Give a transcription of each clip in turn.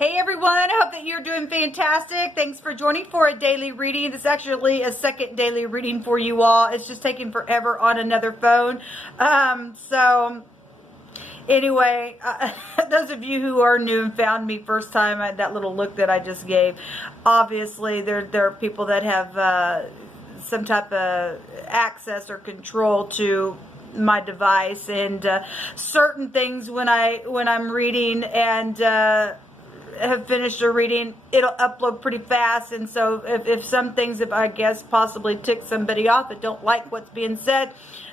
Hey everyone, I hope that you're doing fantastic. Thanks for joining for a daily reading. This is actually a second daily reading for you all. It's just taking forever on another phone. Anyway, those of you who are new and found me first time, that little look that I just gave, obviously there are people that have some type of access or control to my device, and certain things when I'm reading and have finished a reading, it'll upload pretty fast, and so if some things, if I guess possibly tick somebody off that don't like what's being said,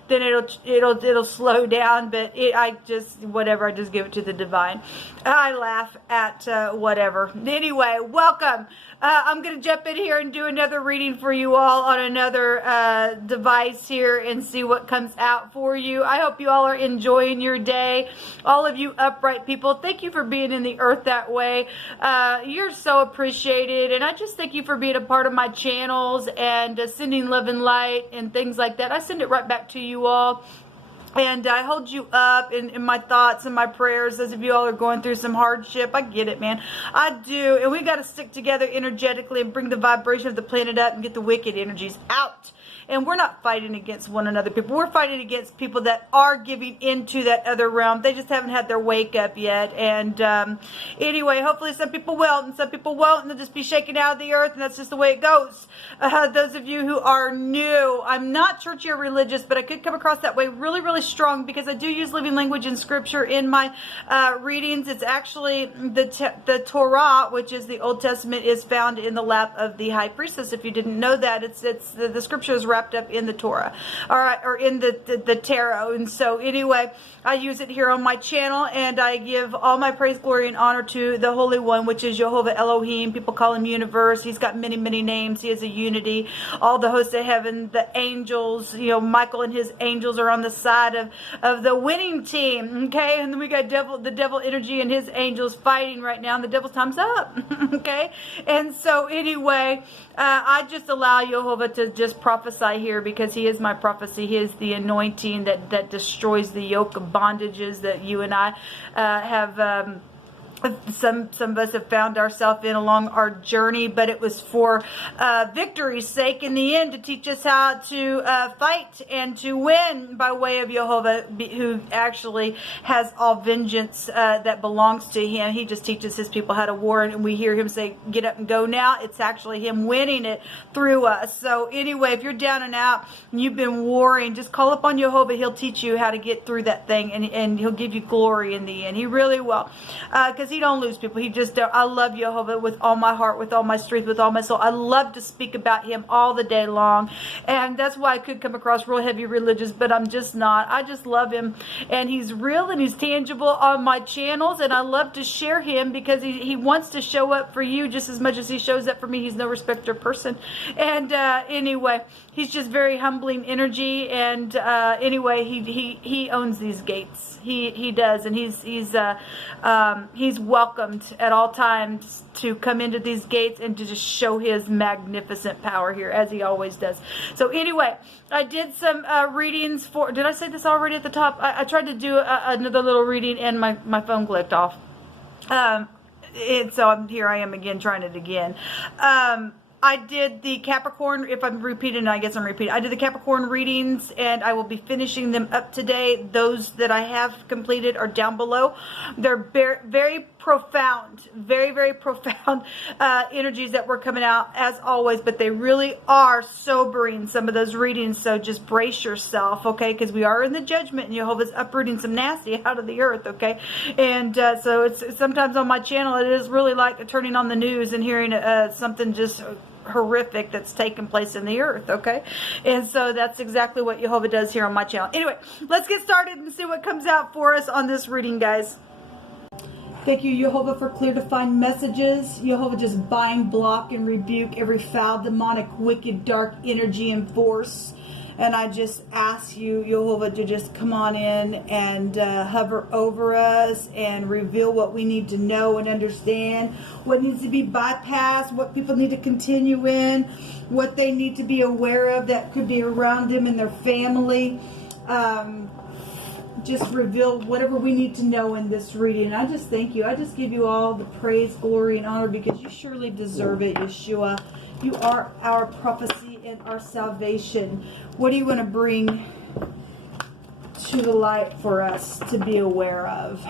then it'll slow down. But I just give it to the divine. I laugh at whatever. Anyway, welcome. I'm going to jump in here and do another reading for you all on another device here and see what comes out for you. I hope you all are enjoying your day. All of you upright people, thank you for being in the earth that way. You're so appreciated, and I just thank you for being a part of my channels and sending love and light and things like that. I send it right back to you all. And I hold you up in my thoughts and my prayers as if you all are going through some hardship. I get it, man. I do. And we got to stick together energetically and bring the vibration of the planet up and get the wicked energies out. And we're not fighting against one another, people. We're fighting against people that are giving into that other realm. They just haven't had their wake up yet. And anyway, hopefully some people will and some people won't. And they'll just be shaken out of the earth. And that's just the way it goes. Those of you who are new, I'm not churchy or religious, but I could come across that way really, really strong because I do use living language and scripture in my readings. It's actually the Torah, which is the Old Testament, is found in the lap of the high priestess. If you didn't know that, it's the scripture is wrapped up in the Torah, all right, or in the tarot. And so anyway, I use it here on my channel, and I give all my praise, glory, and honor to the Holy One, which is Jehovah Elohim. People call him Universe. He's got many, many names. He is a unity. All the hosts of heaven, the angels, Michael and his angels are on the side of the winning team, okay? And then we got the devil energy and his angels fighting right now, and the devil's time's up, okay? And so anyway, I just allow Jehovah to just prophesy here because he is my prophecy. He is the anointing that destroys the yoke of bondages that you and I have some of us have found ourselves in along our journey, but it was for victory's sake in the end, to teach us how to fight and to win by way of Jehovah, who actually has all vengeance that belongs to him. He just teaches his people how to war, and we hear him say, get up and go now. It's actually him winning it through us. So anyway, if you're down and out and you've been warring, just call upon Jehovah. He'll teach you how to get through that thing, and he'll give you glory in the end. He really will, because he don't lose, people. He just don't. I love Jehovah with all my heart, with all my strength, with all my soul. I love to speak about him all the day long, and that's why I could come across real heavy religious, but I'm just not. I just love him, and he's real and he's tangible on my channels, and I love to share him because he wants to show up for you just as much as he shows up for me. He's no respecter of person. And anyway, he's just very humbling energy, and anyway, he owns these gates. He does, and he's welcomed at all times to come into these gates and to just show his magnificent power here, as he always does. So anyway, I did some readings for, did I say this already at the top? I tried to do another little reading and my phone clicked off. And so here I am again, trying it again. I did the Capricorn, if I'm repeating, I guess I'm repeating. I did the Capricorn readings, and I will be finishing them up today. Those that I have completed are down below. They're very, very profound, very, very profound energies that were coming out, as always, but they really are sobering, some of those readings, so just brace yourself, okay, because we are in the judgment, and Jehovah's uprooting some nasty out of the earth, okay, and so it's sometimes on my channel, it is really like turning on the news and hearing something just horrific that's taken place in the earth, okay? And so that's exactly what Jehovah does here on my channel. Anyway, let's get started and see what comes out for us on this reading, guys. Thank you, Jehovah, for clear, defined messages. Jehovah, just bind, block, and rebuke every foul, demonic, wicked, dark energy and force. And I just ask you, Jehovah, to just come on in and hover over us and reveal what we need to know and understand, what needs to be bypassed, what people need to continue in, what they need to be aware of that could be around them and their family. just reveal whatever we need to know in this reading. And I just thank you. I just give you all the praise, glory, and honor because you surely deserve it, Yeshua. You are our prophecy and our salvation. What do you want to bring to the light for us to be aware of?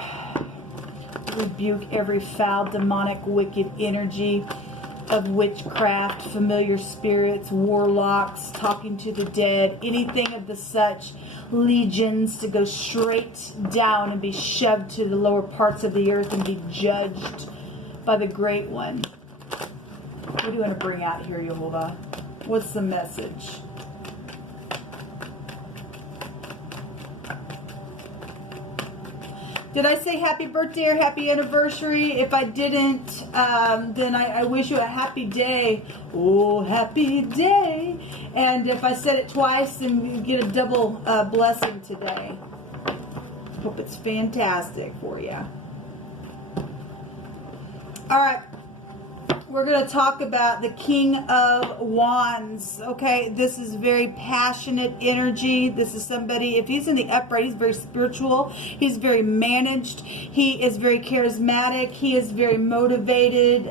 Rebuke every foul, demonic, wicked energy of witchcraft, familiar spirits, warlocks, talking to the dead, anything of the such, legions to go straight down and be shoved to the lower parts of the earth and be judged by the Great One. What do you want to bring out here, Yehovah? What's the message? Did I say happy birthday or happy anniversary? If I didn't, then I wish you a happy day. Oh, happy day. And if I said it twice, then you get a double blessing today. Hope it's fantastic for you. All right. We're going to talk about the King of Wands. Okay, this is very passionate energy. This is somebody, if he's in the upright, he's very spiritual. He's very managed. He is very charismatic. He is very motivated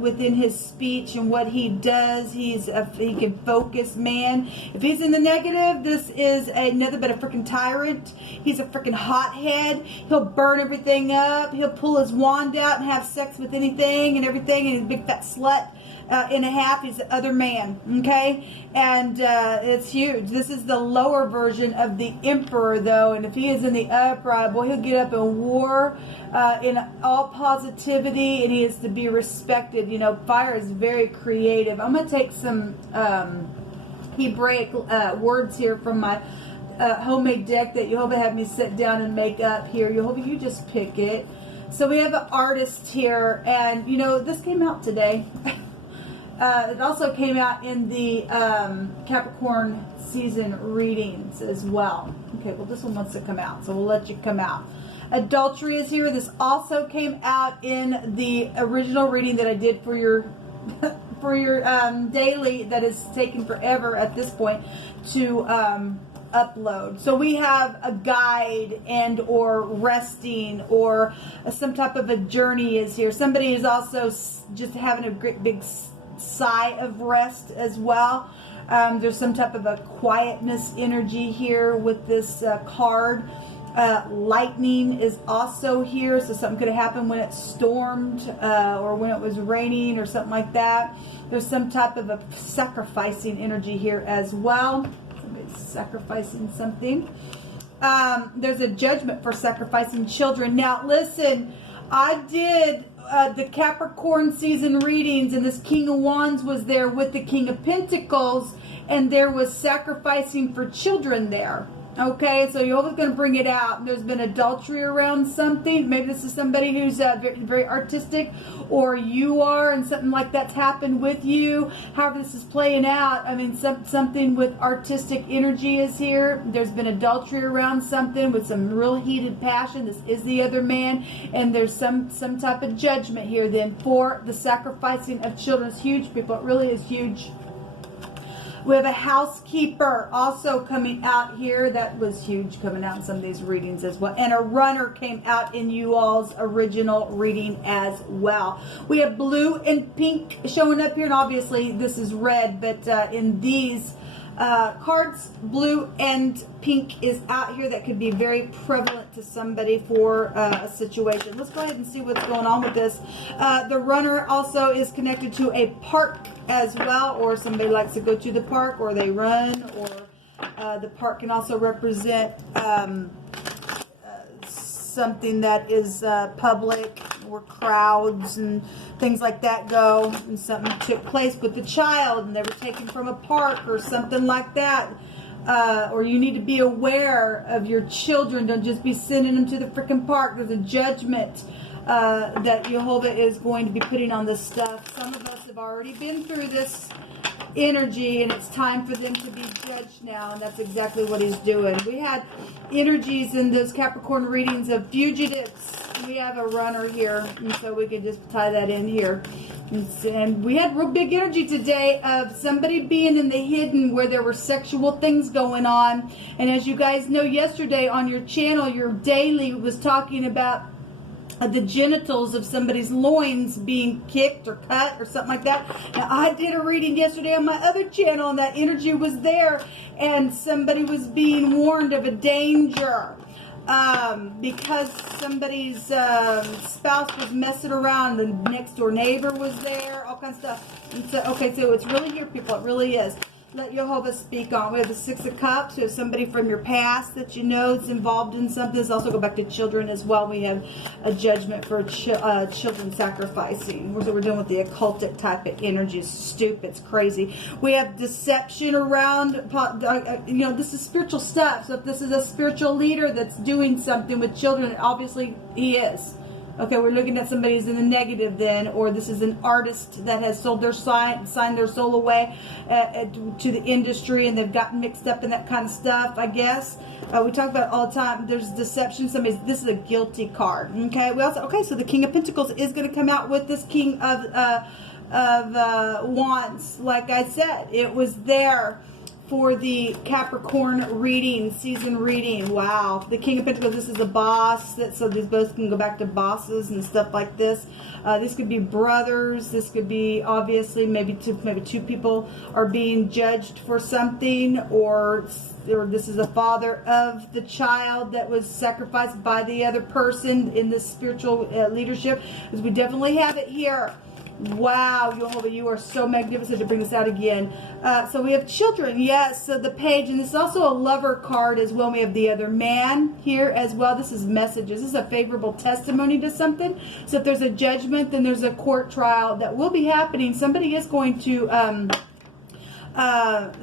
within his speech and what he does. He can focus man. If he's in the negative, this is another but a freaking tyrant. He's a freaking hothead. He'll burn everything up. He'll pull his wand out and have sex with anything and everything, and he's a big fat slut in a half. He's the other man, okay? And it's huge. This is the lower version of the Emperor, though, and if he is in the upright, boy, he'll get up in war in all positivity, and he is to be respected. You know, fire is very creative. I'm going to take some Hebraic words here from my homemade deck that Yehovah had me sit down and make up here. Yehovah, you just pick it. So we have an artist here, and you know, this came out today. It also came out in the Capricorn season readings as well. Okay, well, this one wants to come out, so we'll let you come out. Adultery is here. This also came out in the original reading that I did for your for your daily, that is taking forever at this point to upload. So we have a guide and or resting or some type of a journey is here. Somebody is also just having a great big sigh of rest as well. There's some type of a quietness energy here with this card. Lightning is also here, so something could have happened when it stormed or when it was raining or something like that. There's some type of a sacrificing energy here as well. Sacrificing something. There's a judgment for sacrificing children. Now listen, I did the Capricorn season readings, and this King of Wands was there with the King of Pentacles, and there was sacrificing for children there. Okay, so you're always going to bring it out. There's been adultery around something. Maybe this is somebody who's very, very artistic, or you are, and something like that's happened with you. However this is playing out, I mean, something with artistic energy is here. There's been adultery around something with some real heated passion. This is the other man, and there's some type of judgment here then for the sacrificing of children. It's huge, people. It really is huge. We have a housekeeper also coming out here. That was huge, coming out in some of these readings as well. And a runner came out in you all's original reading as well. We have blue and pink showing up here. And obviously this is red, but in these cards, blue and pink is out here. That could be very prevalent to somebody for a situation. Let's go ahead and see what's going on with this. The runner also is connected to a park as well, or somebody likes to go to the park, or they run, or the park can also represent something that is public, where crowds and things like that go, and something took place with the child and they were taken from a park or something like that. Or you need to be aware of your children. Don't just be sending them to the freaking park. There's a judgment that Yehovah is going to be putting on this stuff. Some of us have already been through this energy, and it's time for them to be judged now, and that's exactly what he's doing. We had energies in those Capricorn readings of fugitives, we have a runner here, and so we could just tie that in here. And we had real big energy today of somebody being in the hidden where there were sexual things going on. And as you guys know, yesterday on your channel, your daily was talking about the genitals of somebody's loins being kicked or cut or something like that. Now, I did a reading yesterday on my other channel, and that energy was there, and somebody was being warned of a danger. Because somebody's spouse was messing around, the next door neighbor was there, all kinds of stuff. And so, okay, so it's really here, people. It really is. Let Jehovah speak on. We have the Six of Cups. We have somebody from your past that you know is involved in something. Let's also go back to children as well. We have a judgment for children sacrificing. So we're dealing with the occultic type of energy. It's stupid. It's crazy. We have deception around, this is spiritual stuff. So if this is a spiritual leader that's doing something with children, obviously he is. Okay, we're looking at somebody who's in the negative then, or this is an artist that has sold their signed their soul away to the industry, and they've gotten mixed up in that kind of stuff, I guess. We talk about it all the time. There's deception. This is a guilty card. Okay, so the King of Pentacles is going to come out with this King of Wands. Like I said, it was there for the Capricorn reading, season reading. Wow. The King of Pentacles, this is a boss. So these both can go back to bosses and stuff like this. This could be brothers. This could be, obviously, maybe two people are being judged for something, or this is a father of the child that was sacrificed by the other person in this spiritual leadership. Because we definitely have it here. Wow, Jehovah, you are so magnificent to bring this out again. So we have children, yes, so the page, and this is also a lover card as well. We have the other man here as well. This is messages. This is a favorable testimony to something. So if there's a judgment, then there's a court trial that will be happening. Somebody is going to...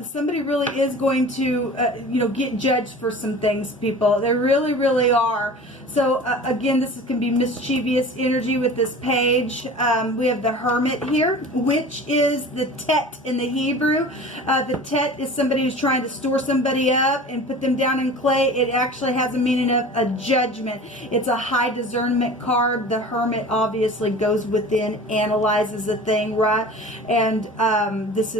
somebody really is going to, get judged for some things, people. They really, really are. So, again, this can be mischievous energy with this page. We have the Hermit here, which is the Tet in the Hebrew. The Tet is somebody who's trying to store somebody up and put them down in clay. It actually has a meaning of a judgment. It's a high discernment card. The Hermit obviously goes within, analyzes the thing, right? And this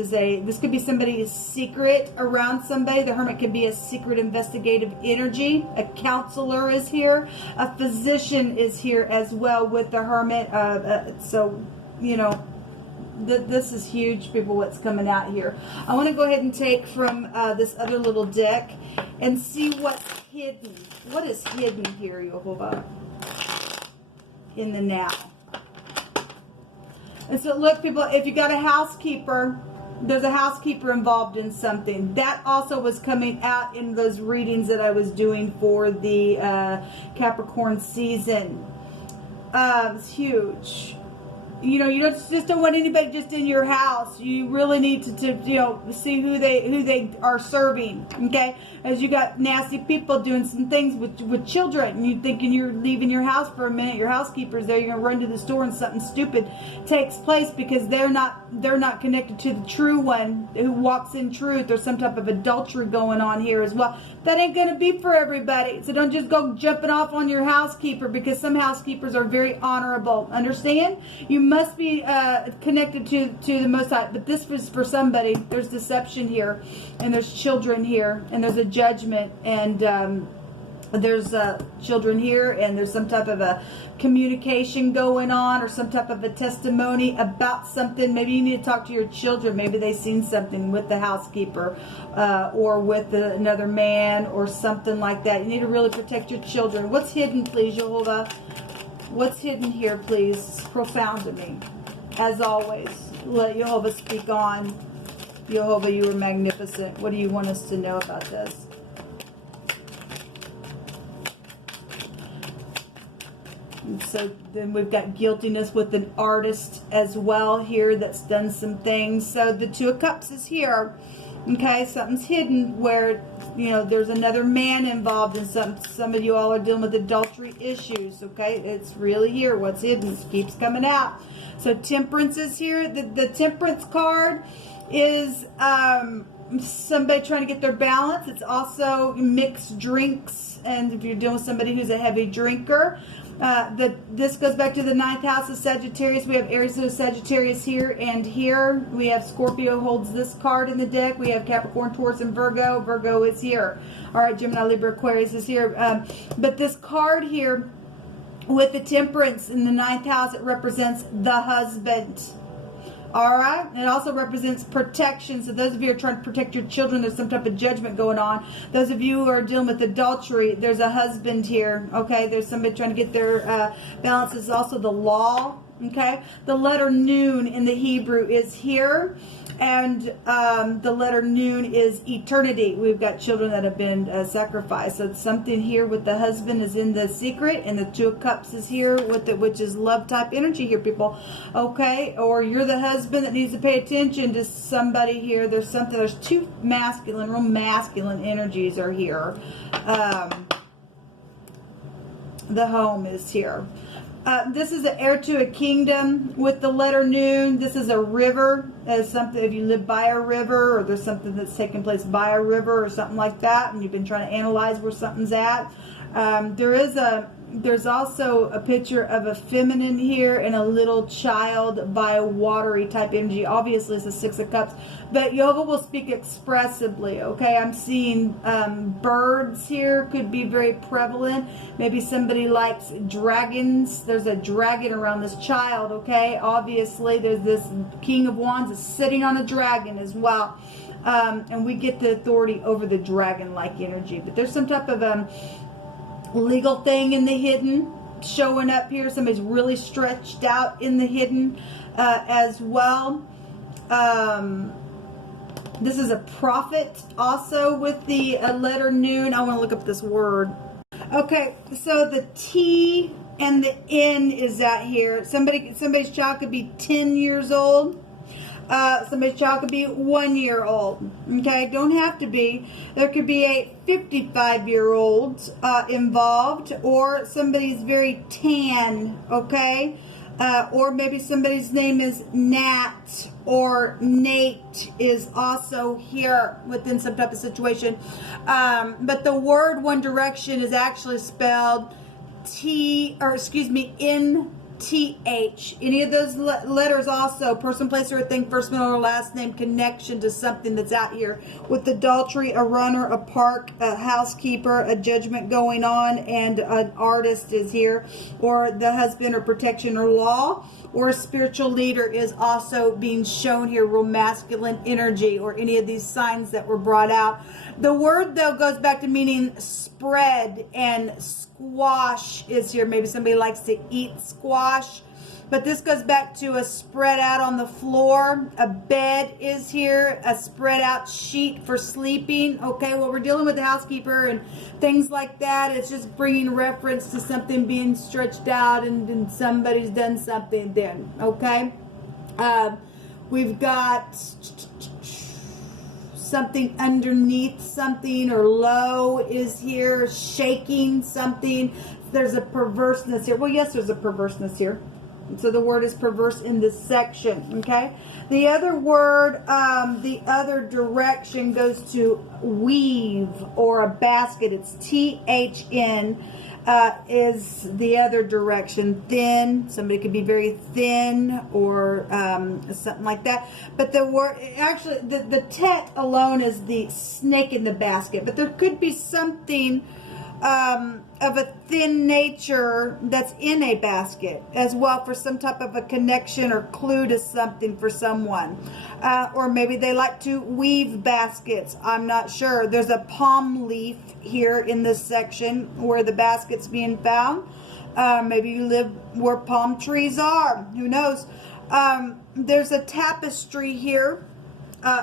could be somebody's secret around somebody. The Hermit could be a secret investigative energy. A counselor is here. A physician is here as well with the Hermit. This is huge, people, what's coming out here. I want to go ahead and take from this other little deck and see what's hidden. What is hidden here, Jehovah, in the now? And so, look, people, if you got a housekeeper, there's a housekeeper involved in something. That also was coming out in those readings that I was doing for the Capricorn season. It's huge. You just don't want anybody just in your house. You really need to see who they are serving. Okay, as you got nasty people doing some things with children, and you thinking you're leaving your house for a minute. Your housekeeper's there. You're gonna run to the store and something stupid takes place because they're not connected to the true one who walks in truth. There's some type of adultery going on here as well. That ain't gonna be for everybody. So don't just go jumping off on your housekeeper, because some housekeepers are very honorable. Understand? You must be connected to the Most High. But this was for somebody. There's deception here, and there's children here, and there's a judgment, and there's children here, and there's some type of a communication going on, or some type of a testimony about something. Maybe you need to talk to your children. Maybe they've seen something with the housekeeper or with another man or something like that. You need to really protect your children. What's hidden, please, Jehovah? What's hidden here, please? It's profound to me. As always, let Jehovah speak on. Jehovah, you are magnificent. What do you want us to know about this? And so then we've got guiltiness with an artist as well here that's done some things. So the Two of Cups is here. Okay, something's hidden where, there's another man involved in something. Some of you all are dealing with adultery issues, okay? It's really here. What's hidden keeps coming out. So Temperance is here. The Temperance card is somebody trying to get their balance. It's also mixed drinks, and if you're dealing with somebody who's a heavy drinker, This goes back to the 9th house of Sagittarius. We have Aries and Sagittarius here and here. We have Scorpio holds this card in the deck. We have Capricorn, Taurus, and Virgo. Virgo is here. All right, Gemini, Libra, Aquarius is here. But this card here with the Temperance in the 9th house, it represents the husband. All right. It also represents protection. So those of you who are trying to protect your children, there's some type of judgment going on. Those of you who are dealing with adultery, there's a husband here. Okay. There's somebody trying to get their balance. Is also the law. Okay. The letter Nun in the Hebrew is here. And the letter Nun is eternity. We've got children that have been sacrificed. So it's something here with the husband is in the secret, and the 2 of Cups is here with it, which is love type energy here, people. Okay, or you're the husband that needs to pay attention to somebody here. There's 2 masculine, real masculine energies are here. The home is here. This is an heir to a kingdom with the letter Nun. This is a river. As something, if you live by a river, or there's something that's taking place by a river or something like that, and you've been trying to analyze where something's at. There's also a picture of a feminine here and a little child by a watery type energy. Obviously, it's a 6 of Cups. But Yoga will speak expressively, okay? I'm seeing birds here could be very prevalent. Maybe somebody likes dragons. There's a dragon around this child, okay? Obviously, there's this King of Wands is sitting on a dragon as well. And we get the authority over the dragon-like energy. But there's some type of legal thing in the hidden showing up here. Somebody's really stretched out in the hidden as well. This is a prophet also with the letter Nun. I want to look up this word. Okay, so the T and the N is out here. Somebody's child could be 10 years old. Somebody's child could be 1 year old. Okay, don't have to be. There could be a 55-year-old involved, or somebody's very tan. Okay, or maybe somebody's name is Nat or Nate is also here within some type of situation. But the word One Direction is actually spelled N-T-H. Any of those letters also, person, place, or a thing, first, middle, or last name, connection to something that's out here. With adultery, a runner, a park, a housekeeper, a judgment going on, and an artist is here. Or the husband, or protection, or law. Or a spiritual leader is also being shown here, real masculine energy, or any of these signs that were brought out. The word, though, goes back to meaning spread, and squash is here. Maybe somebody likes to eat squash. But this goes back to a spread out on the floor. A bed is here. A spread out sheet for sleeping. Okay, well, we're dealing with the housekeeper and things like that. It's just bringing reference to something being stretched out and somebody's done something then. Okay. We've got something underneath something, or low is here. Shaking something. There's a perverseness here. Well, yes, there's a perverseness here. So the word is perverse in this section, okay? The other word, the other direction goes to weave or a basket. It's T-H-N is the other direction. Thin, somebody could be very thin or something like that. But the word, actually, the tet alone is the snake in the basket. But there could be something of a thin nature that's in a basket as well, for some type of a connection or clue to something for someone. Or maybe they like to weave baskets. I'm not sure. There's a palm leaf here in this section where the basket's being found. Maybe you live where palm trees are. Who knows? There's a tapestry here.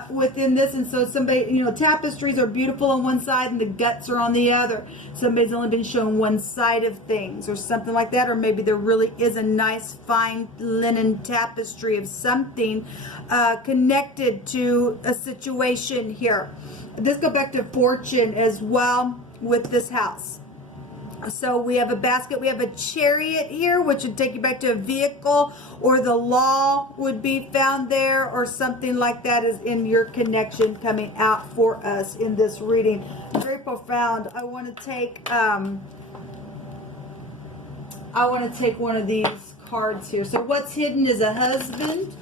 Within this, and so somebody, tapestries are beautiful on one side and the guts are on the other. Somebody's only been shown one side of things or something like that, or maybe there really is a nice fine linen tapestry of something connected to a situation here. This goes back to fortune as well with this house. So we have a basket, we have a chariot here, which would take you back to a vehicle, or the law would be found there, or something like that is in your connection coming out for us in this reading. Very profound. I want to take I want to take one of these cards here. So what's hidden is a husband,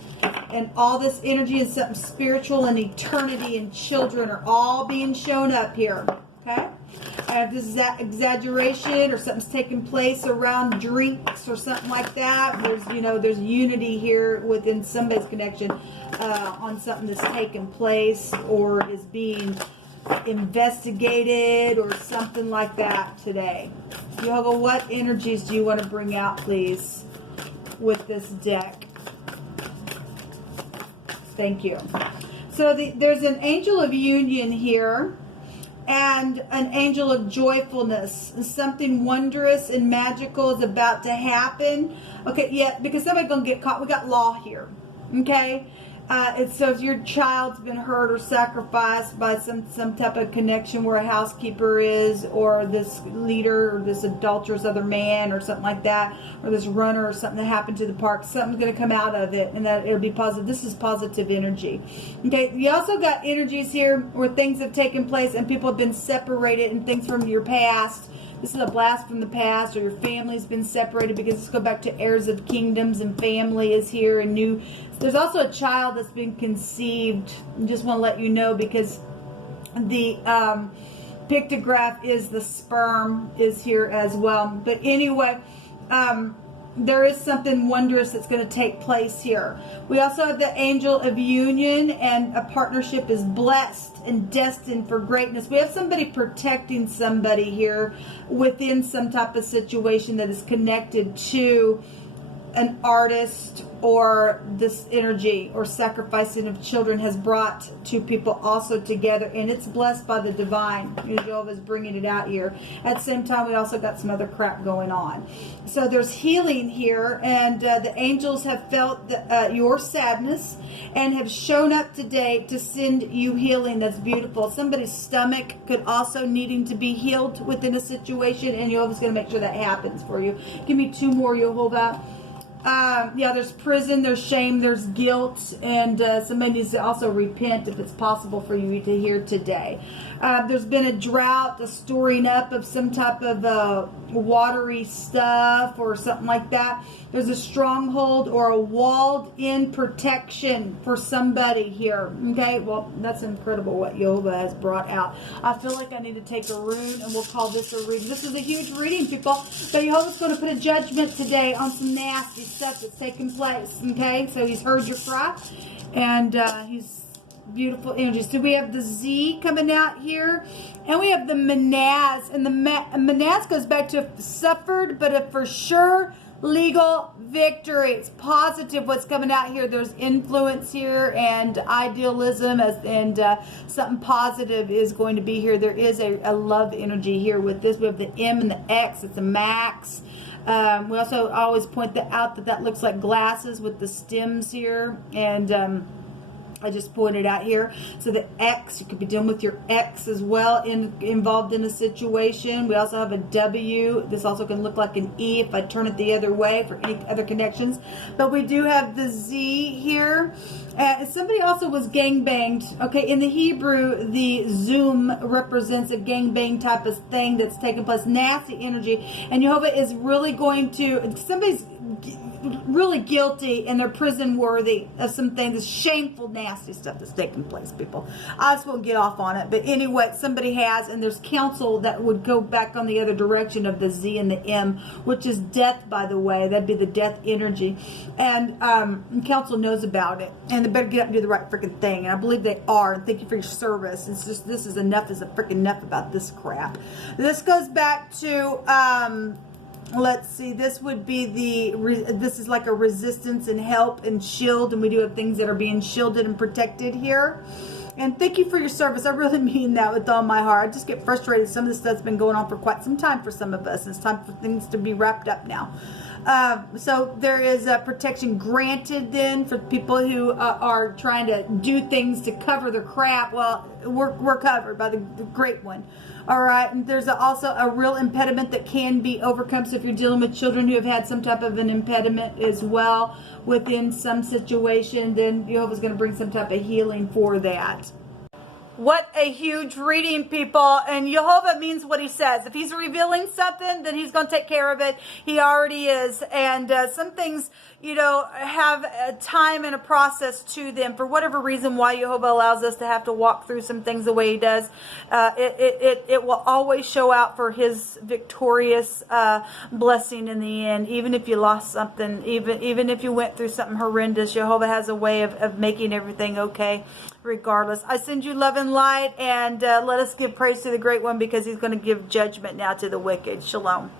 and all this energy and something spiritual and eternity and children are all being shown up here. Okay? This is that exaggeration, or something's taking place around drinks or something like that. There's, you know, there's unity here within somebody's connection on something that's taking place or is being investigated or something like that today. Jehovah, what energies do you want to bring out, please, with this deck? Thank you. So there's an angel of union here and an angel of joyfulness. Something wondrous and magical is about to happen. Okay, yeah, because somebody's going to get caught. We got law here. Okay? So if your child's been hurt or sacrificed by some type of connection where a housekeeper is, or this leader, or this adulterous other man, or something like that, or this runner, or something that happened to the park, something's going to come out of it, and that it'll be positive. This is positive energy. Okay, you also got energies here where things have taken place and people have been separated, and things from your past. This is a blast from the past, or your family's been separated, because let's go back to heirs of kingdoms, and family is here, and new. There's also a child that's been conceived. I just want to let you know, because the pictograph is the sperm is here as well. But anyway, there is something wondrous that's going to take place here. We also have the angel of union, and a partnership is blessed and destined for greatness. We have somebody protecting somebody here within some type of situation that is connected to an artist, or this energy or sacrificing of children has brought two people also together, and it's blessed by the divine. Jehovah is bringing it out here. At the same time, we also got some other crap going on. So there's healing here, and the angels have felt your sadness and have shown up today to send you healing. That's beautiful. Somebody's stomach could also needing to be healed within a situation, and Jehovah's going to make sure that happens for you. Give me two more, Jehovah. Yeah, there's prison, there's shame, there's guilt, and somebody needs to also repent if it's possible for you to hear today. There's been a drought, a storing up of some type of watery stuff or something like that. There's a stronghold or a walled-in protection for somebody here. Okay, well, that's incredible what Jehovah has brought out. I feel like I need to take a rune, and we'll call this a reading. This is a huge reading, people. But Jehovah's going to put a judgment today on some nasty stuff that's taking place. Okay, so he's heard your cry, and he's beautiful energies. So we have the Z coming out here, and we have the Manaz, and the Manaz goes back to suffered but a for sure legal victory. It's positive what's coming out here. There's influence here and idealism, and something positive is going to be here. There is a love energy here with this. We have the M and the X. It's a max. We also always point out that looks like glasses with the stems here, and I just pointed out here. So the X, you could be dealing with your X as well, involved in a situation. We also have a W. This also can look like an E if I turn it the other way for any other connections. But we do have the Z here. Somebody also was gangbanged. Okay, in the Hebrew, the Zoom represents a gangbang type of thing that's taking place. Nasty energy. And Jehovah is really going to, somebody's really guilty and they're prison worthy of some things. This shameful, nasty stuff that's taking place, people. I just won't get off on it. But anyway, somebody has, and there's counsel that would go back on the other direction of the Z and the M, which is death, by the way. That'd be the death energy. And counsel knows about it. And they better get up and do the right freaking thing. And I believe they are. And thank you for your service. It's just, this is enough is a freaking enough about this crap. This goes back to let's see, this would be this is like a resistance and help and shield, and we do have things that are being shielded and protected here. And thank you for your service. I really mean that with all my heart. I just get frustrated. Some of this stuff's been going on for quite some time for some of us. It's time for things to be wrapped up now. So there is a protection granted then for people who are trying to do things to cover their crap. Well, we're covered by the great one. All right, and there's also a real impediment that can be overcome. So if you're dealing with children who have had some type of an impediment as well within some situation, then Jehovah's going to bring some type of healing for that. What a huge reading, people. And Jehovah means what he says. If he's revealing something, then he's going to take care of it. He already is. And some things, you know, have a time and a process to them. For whatever reason why Jehovah allows us to have to walk through some things the way he does, it will always show out for his victorious blessing in the end. Even if you lost something, even if you went through something horrendous, Jehovah has a way of making everything okay regardless. I send you love and light, and let us give praise to the Great One, because he's going to give judgment now to the wicked. Shalom.